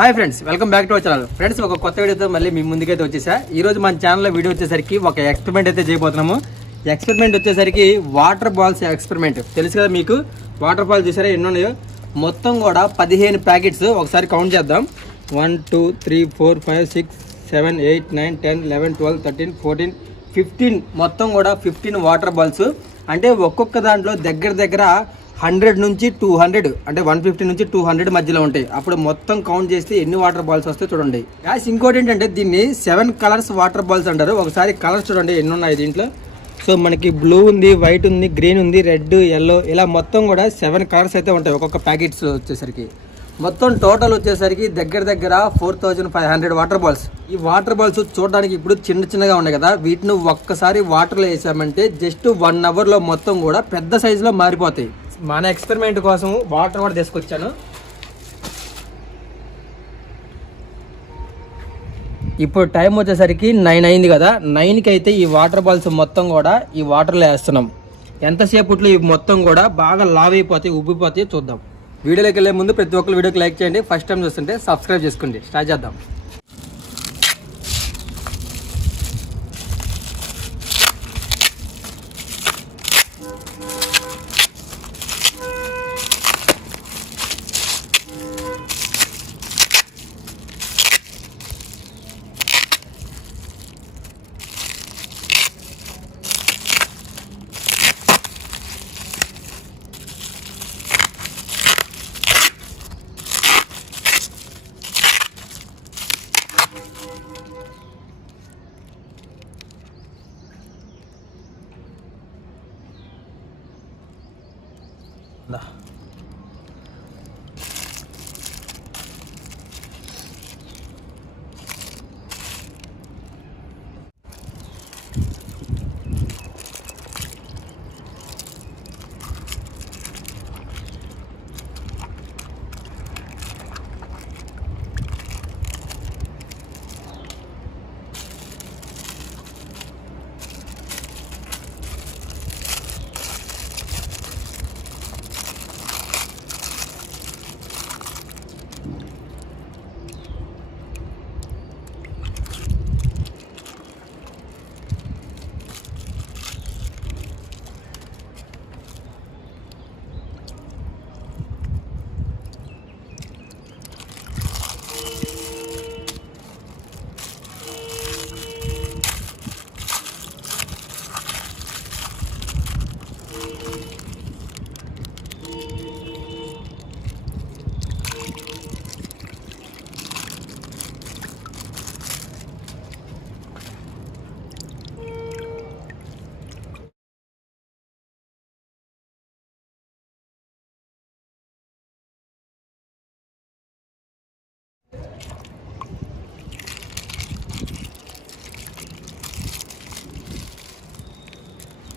Hi friends, welcome back to our channel. Friends, ఒక కొత్త వీడియోతో మళ్ళీ మీ ముందుకైతే వచ్చేసా. ఈ రోజు మన ఛానల్లో వీడియో వచ్చేసరికి ఒక ఎక్స్పెరిమెంట్ అయితే చేయబోతున్నాము. ఎక్స్పెరిమెంట్ వచ్చేసరికి వాటర్ బాల్స్ ఎక్స్పెరిమెంట్. తెలుసు కదా మీకు, వాటర్ బాల్స్ చూసారా ఎన్ని ఉన్నాయో. మొత్తం కూడా 15 ప్యాకెట్స్. ఒకసారి కౌంట్ చేద్దాం. 1 2 3 4 5 6 7 8 9 10 11 12 13 14 15 మొత్తం కూడా 15 వాటర్ బాల్స్. అంటే ఒక్కొక్క దాంట్లో దగ్గర 100 నుంచి 200 అంటే 150 నుంచి 200 మధ్యలో ఉంటాయి. అప్పుడు మొత్తం కౌంట్ చేస్తే ఎన్ని వాటర్ బాల్స్ వస్తాయి చూడండి. గ్యాస్ ఇంకోటి ఏంటంటే దీన్ని 7 కలర్స్ వాటర్ బాల్స్ అంటారు. ఒకసారి కలర్స్ చూడండి ఎన్ని ఉన్నాయి దీంట్లో. సో మనకి బ్లూ ఉంది, వైట్ ఉంది, గ్రీన్ ఉంది, రెడ్, ఎల్లో, ఇలా మొత్తం కూడా 7 కలర్స్ అయితే ఉంటాయి ఒక్కొక్క ప్యాకెట్స్ వచ్చేసరికి. మొత్తం టోటల్ వచ్చేసరికి దగ్గర 4500 వాటర్ బాల్స్. ఈ వాటర్ బాల్స్ చూడడానికి ఇప్పుడు చిన్నగా ఉన్నాయి కదా, వీటిని ఒక్కసారి వాటర్లో వేసామంటే జస్ట్ 1 అవర్లో మొత్తం కూడా పెద్ద సైజులో మారిపోతాయి. మన ఎక్స్పెరిమెంట్ కోసం వాటర్ కూడా తీసుకొచ్చాను. ఇప్పుడు టైం వచ్చేసరికి 9 అయింది కదా. 9కి అయితే ఈ వాటర్ బాల్స్ మొత్తం కూడా ఈ వాటర్లో వేస్తున్నాం. ఎంతసేపట్లో ఇవి మొత్తం కూడా బాగా లావ్ అయిపోతాయి, ఉబ్బిపోతాయి. చూద్దాం. వీడియోలోకి వెళ్ళే ముందు ప్రతి ఒక్కరు వీడియోకి లైక్ చేయండి. ఫస్ట్ టైం చూస్తుంటే సబ్స్క్రైబ్ చేసుకోండి. స్టార్ట్ చేద్దాం.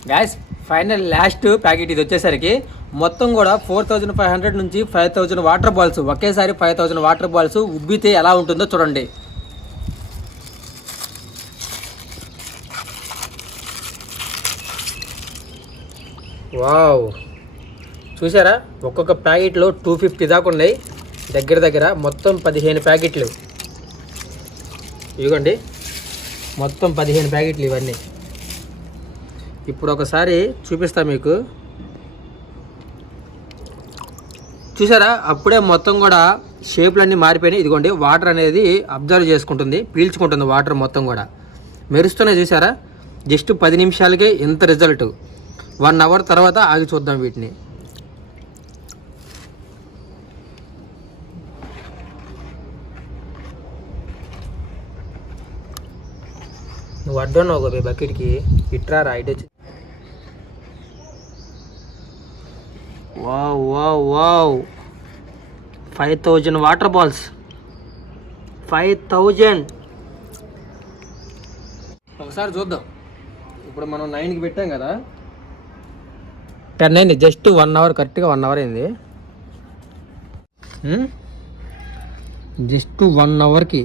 గ్యాస్ ఫైనల్ లాస్ట్ ప్యాకెట్ ఇది వచ్చేసరికి మొత్తం కూడా 4500 నుంచి 5000 వాటర్ బాల్స్. ఒకేసారి 5000 వాటర్ బాల్స్ ఉబ్బితే ఎలా ఉంటుందో చూడండి. వావ్, చూసారా? ఒక్కొక్క ప్యాకెట్లో 250 దాకా ఉన్నాయి. దగ్గర మొత్తం 15 ప్యాకెట్లు. ఇదిగోండి, మొత్తం 15 ప్యాకెట్లు ఇవన్నీ. ఇప్పుడు ఒకసారి చూపిస్తా మీకు. చూసారా? అప్పుడే మొత్తం కూడా షేప్లన్నీ మారిపోయినాయి. ఇదిగోండి, వాటర్ అనేది అబ్జర్వ్ చేసుకుంటుంది, పీల్చుకుంటుంది వాటర్ మొత్తం కూడా. మెరుస్తున్నాయి చూసారా? జస్ట్ 10 నిమిషాలకే ఇంత రిజల్ట్. 1 అవర్ తర్వాత ఆగి చూద్దాం వీటిని. నువ్వు అడ్డున్నావు గోబీ బకెట్కి, ఇట్రా రైట్ వచ్చి. Wow 5000 water balls. 5000. ఒకసారి చూద్దాం. ఇప్పుడు మనం 9కి పెట్టాం కదా, 10 అయింది. జస్ట్ 1 అవర్, కరెక్ట్గా 1 అవర్ అయింది. జస్ట్ 1 అవర్కి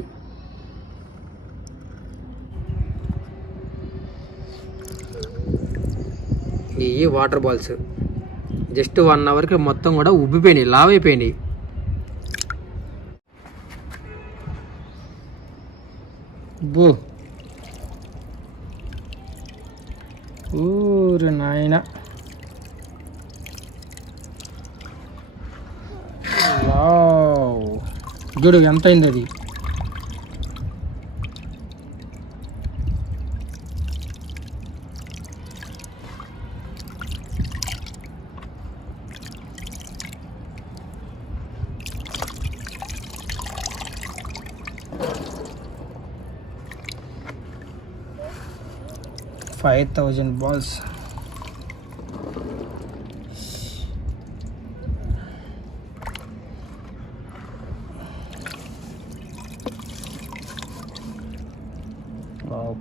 ఈ వాటర్ బాల్స్ జస్ట్ 1 అవర్కి మొత్తం కూడా ఉబ్బిపోయినాయి, లావ్ అయిపోయినాయి. బూ ఊరు నాయన. చూడు ఎంత అయింది అది. $5,000 balls.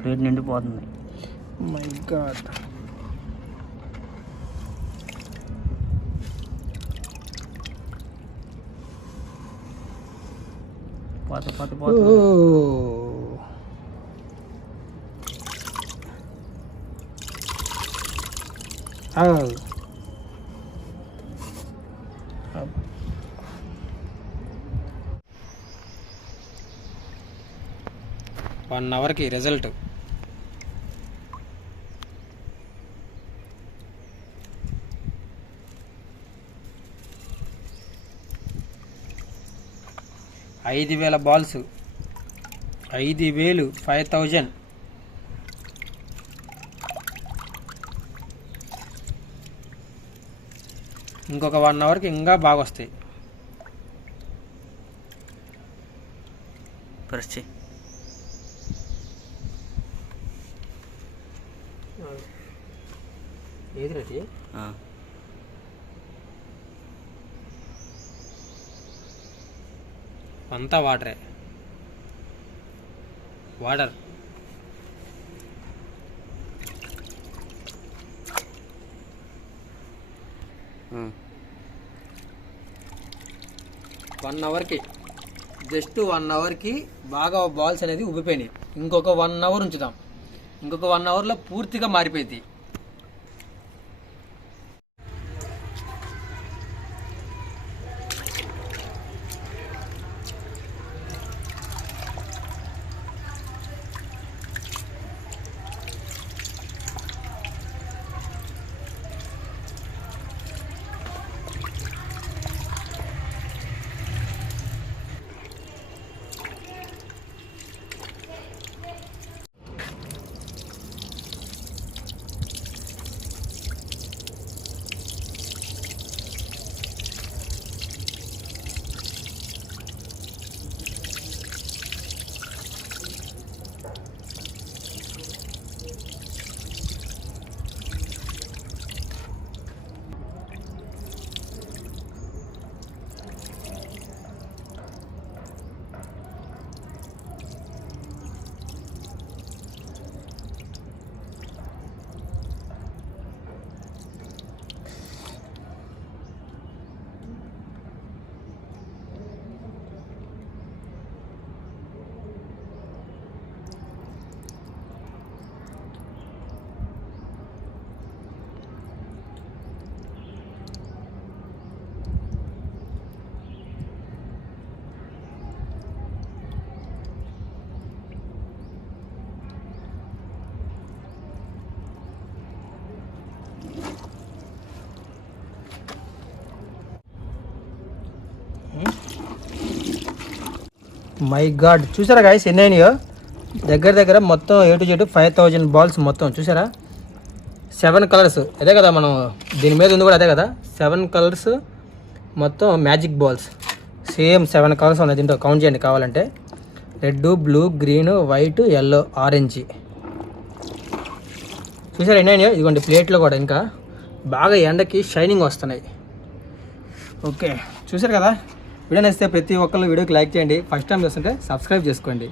ప్లేట్ నిండిపోతుంది. My God. పోత వన్ అవర్కి రిజల్ట్. $5,000 బాల్స్. 5,000 5,000. ఇంకొక 1 అవర్కి ఇంకా బాగా వస్తాయి. పరిస్థితి ఏది రెడీ? అంతా వాటరే. వాటర్. వన్ అవర్కి జస్ట్ 1 అవర్కి బాగా బాల్స్ అనేది ఉబ్బిపోయినాయి. ఇంకొక 1 అవర్ ఉంచుదాం. ఇంకొక 1 అవర్లో పూర్తిగా మారిపోయింది. మై గాడ్, చూసారా గాయస్ ఎన్ని అయినాయో? దగ్గర మొత్తం A to Z 5,000 బాల్స్ మొత్తం. చూసారా? 7 కలర్స్. అదే కదా మనం దీని మీద ఉంది కూడా అదే కదా, 7 కలర్స్ మొత్తం మ్యాజిక్ బాల్స్. సేమ్ 7 కలర్స్ ఉన్నాయి దీంట్లో. కౌంట్ చేయండి కావాలంటే. Red, blue, green, white, yellow, orange. చూసారా ఎన్ని అయినాయో? ఇదిగోండి ప్లేట్లో కూడా ఇంకా బాగా ఎండకి షైనింగ్ వస్తున్నాయి. ఓకే, చూసారు కదా? వీడియో నచ్చితే ప్రతి ఒక్కళ్ళు వీడియోకి లైక్ చేయండి. ఫస్ట్ టైం చూస్తుంటే సబ్స్క్రైబ్ చేసుకోండి.